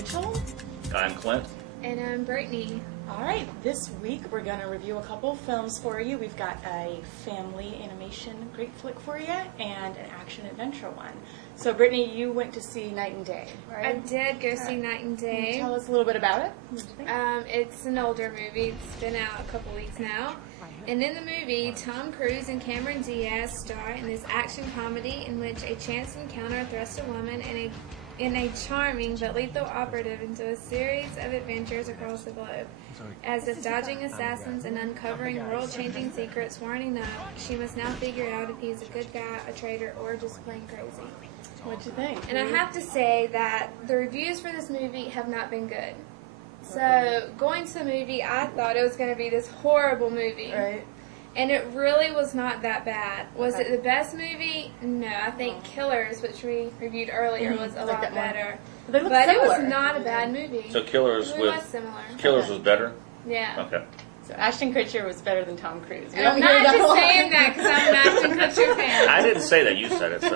Rachel. I'm Clint. And I'm Brittany. All right, this week we're going to review a couple films for you. We've got a family animation great flick for you and an action-adventure one. So, Brittany, you went to see Night and Day, right? I did go see Night and Day. Can you tell us a little bit about it? What did you think? It's an older movie. It's been out a couple weeks now. And in the movie, Tom Cruise and Cameron Diaz star in this action comedy in which a chance encounter thrusts a woman in a charming but lethal operative into a series of adventures across the globe. As if dodging assassins and uncovering world-changing secrets weren't enough, she must now figure out if he's a good guy, a traitor, or just plain crazy. What'd you think? And I have to say that the reviews for this movie have not been good. So, going to the movie, I thought it was going to be this horrible movie. Right. And it really was not that bad. Was it the best movie? No. I think Killers, which we reviewed earlier, was a lot better. They look but similar. it was not a bad movie. So Killers it was similar. Killers was better? Yeah. Okay. So Ashton Kutcher was better than Tom Cruise. And I'm not just saying that because I'm an Ashton Kutcher fan. I didn't say that. You said it. So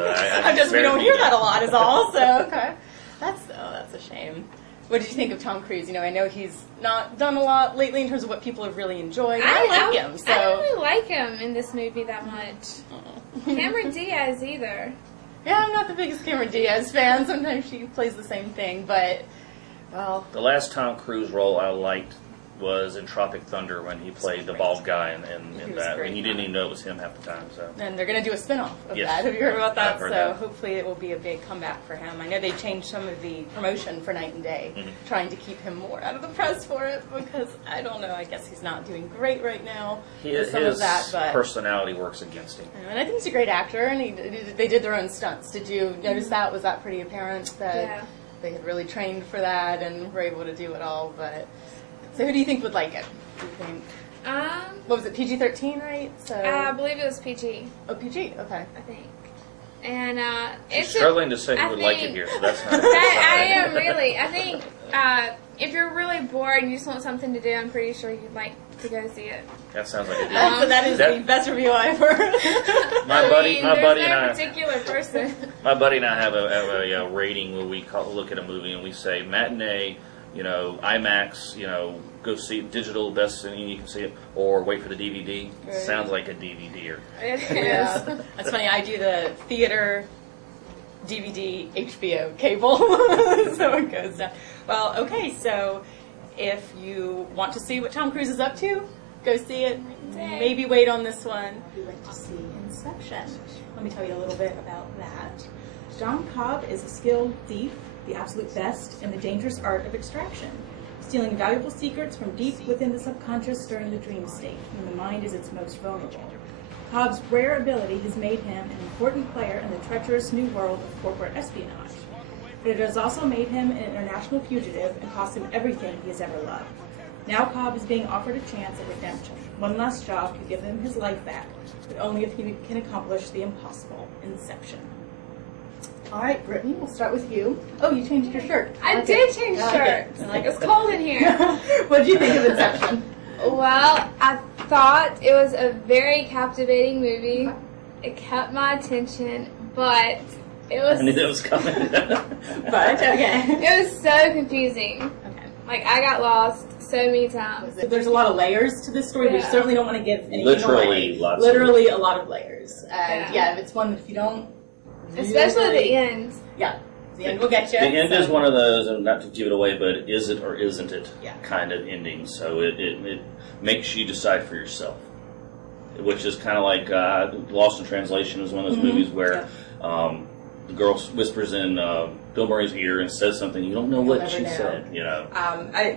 we don't hear that a lot is all. So, okay. That's a shame. What did you think of Tom Cruise? You know, I know he's not done a lot lately in terms of what people have really enjoyed. I like him. So. I don't really like him in this movie that much. Cameron Diaz either. Yeah, I'm not the biggest Cameron Diaz fan. Sometimes she plays the same thing, but, well. The last Tom Cruise role I liked was in Tropic Thunder when he played the bald guy in that. And you didn't even know it was him half the time. So. And they're going to do a spinoff of Yes. that. Have you heard about that? I've heard so that. hopefully it will be a big comeback for him. I know they changed some of the promotion for Night and Day, trying to keep him more out of the press for it because, I don't know, I guess he's not doing great right now with some of that. But personality works against him. And I think he's a great actor, and they did their own stunts. Did you notice that? Was that pretty apparent that they had really trained for that and were able to do it all? But so who do you think would like it? Do you think? What was it, PG-13, right? So I believe it was PG. Oh, PG, okay. I think. And She's struggling to say who would like it here, so that's not I am really. I think if you're really bored and you just want something to do, I'm pretty sure you'd like to go see it. That sounds like a deal. So that is the best review I've heard. My buddy and I. Particular person. My buddy and I have a rating where we look at a movie and we say matinee, IMAX, go see it, digital, best thing you can see it, or wait for the DVD. Right. Sounds like a DVD. It is. Yeah. That's funny. I do the theater, DVD, HBO cable, so it goes down. Well, okay, so if you want to see what Tom Cruise is up to, go see it. Maybe wait on this one. We went to see Inception. Let me tell you a little bit about that. John Cobb is a skilled thief, the absolute best in the dangerous art of extraction, stealing valuable secrets from deep within the subconscious during the dream state, when the mind is its most vulnerable. Cobb's rare ability has made him an important player in the treacherous new world of corporate espionage. But it has also made him an international fugitive and cost him everything he has ever loved. Now Cobb is being offered a chance at redemption. One last job to give him his life back, but only if he can accomplish the impossible. Inception. All right, Brittany, we'll start with you. Oh, you changed your shirt. I did change shirts. It's cold in here. What did you think of Inception? Well, I thought it was a very captivating movie. It kept my attention, but it was... I knew that was coming. But, okay. It was so confusing. Okay. Like, I got lost so many times. There's a lot of layers to this story. We certainly don't want to give anything Literally away. Literally a lot of layers. And yeah, it's one that if you don't... Especially at the end. Yeah. The end will get you. The end is one of those, and not to give it away, but is it or isn't it kind of ending. So it makes you decide for yourself, which is kind of like Lost in Translation is one of those movies where the girl whispers in Bill Murray's ear and says something you don't know what she said.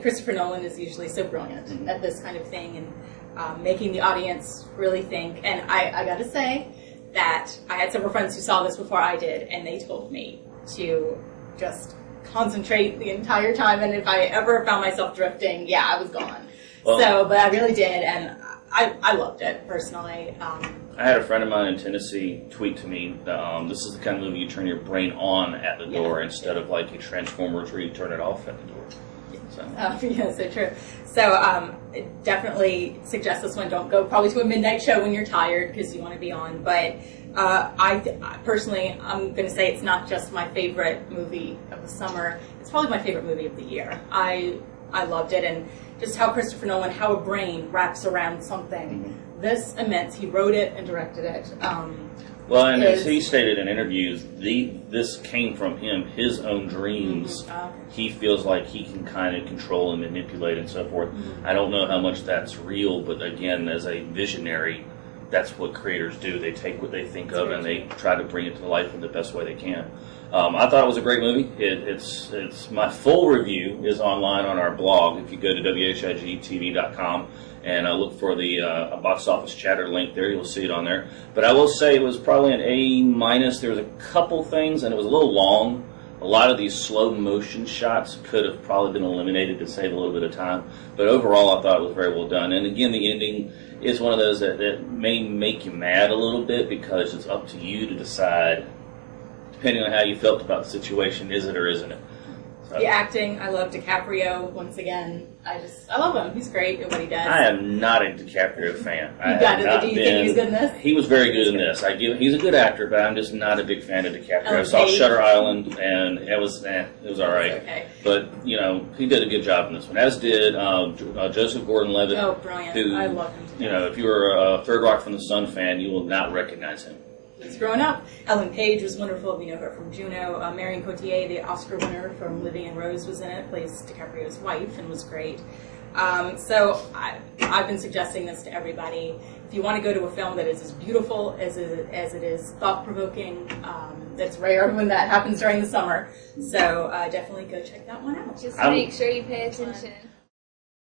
Christopher Nolan is usually so brilliant at this kind of thing and making the audience really think. And I got to say that I had several friends who saw this before I did, and they told me to just concentrate the entire time, and if I ever found myself drifting, I was gone. Well, but I really did, and I loved it, personally. I had a friend of mine in Tennessee tweet to me that this is the kind of movie you turn your brain on at the door instead of like a Transformers where you turn it off at the door. So true. So definitely suggest this one. Don't go probably to a midnight show when you're tired because you want to be on. But Personally, I'm going to say it's not just my favorite movie of the summer. It's probably my favorite movie of the year. I loved it, and just how Christopher Nolan, how a brain wraps around something this immense. He wrote it and directed it. Well, and as he stated in interviews, this came from him, his own dreams. He feels like he can kind of control and manipulate and so forth. I don't know how much that's real, but again, as a visionary, that's what creators do. They take what they think of and they try to bring it to life in the best way they can. I thought it was a great movie. It's my full review is online on our blog. If you go to WHIG-TV.com and look for the box office chatter link there, you'll see it on there. But I will say it was probably an A-. There was a couple things, and it was a little long. A lot of these slow motion shots could have probably been eliminated to save a little bit of time. But overall, I thought it was very well done. And again, the ending is one of those that may make you mad a little bit because it's up to you to decide, depending on how you felt about the situation, is it or isn't it? So, the acting, I love DiCaprio once again. I love him. He's great at what he does. I am not a DiCaprio fan. Do you think he's good in this? He was very good in this. He's a good actor, but I'm just not a big fan of DiCaprio. I saw Shutter Island, and it was all right. Okay. But he did a good job in this one, as did Joseph Gordon-Levitt. Oh, brilliant! Who, I love him. If you were a Third Rock from the Sun fan, you will not recognize him. He's grown up. Ellen Page was wonderful. We know her from Juno. Marion Cotillard, the Oscar winner from Living in Rose, was in it. Plays DiCaprio's wife and was great. So I've been suggesting this to everybody. If you want to go to a film that is as beautiful as it is thought-provoking, it's rare when that happens during the summer. So definitely go check that one out. Just make sure you pay attention.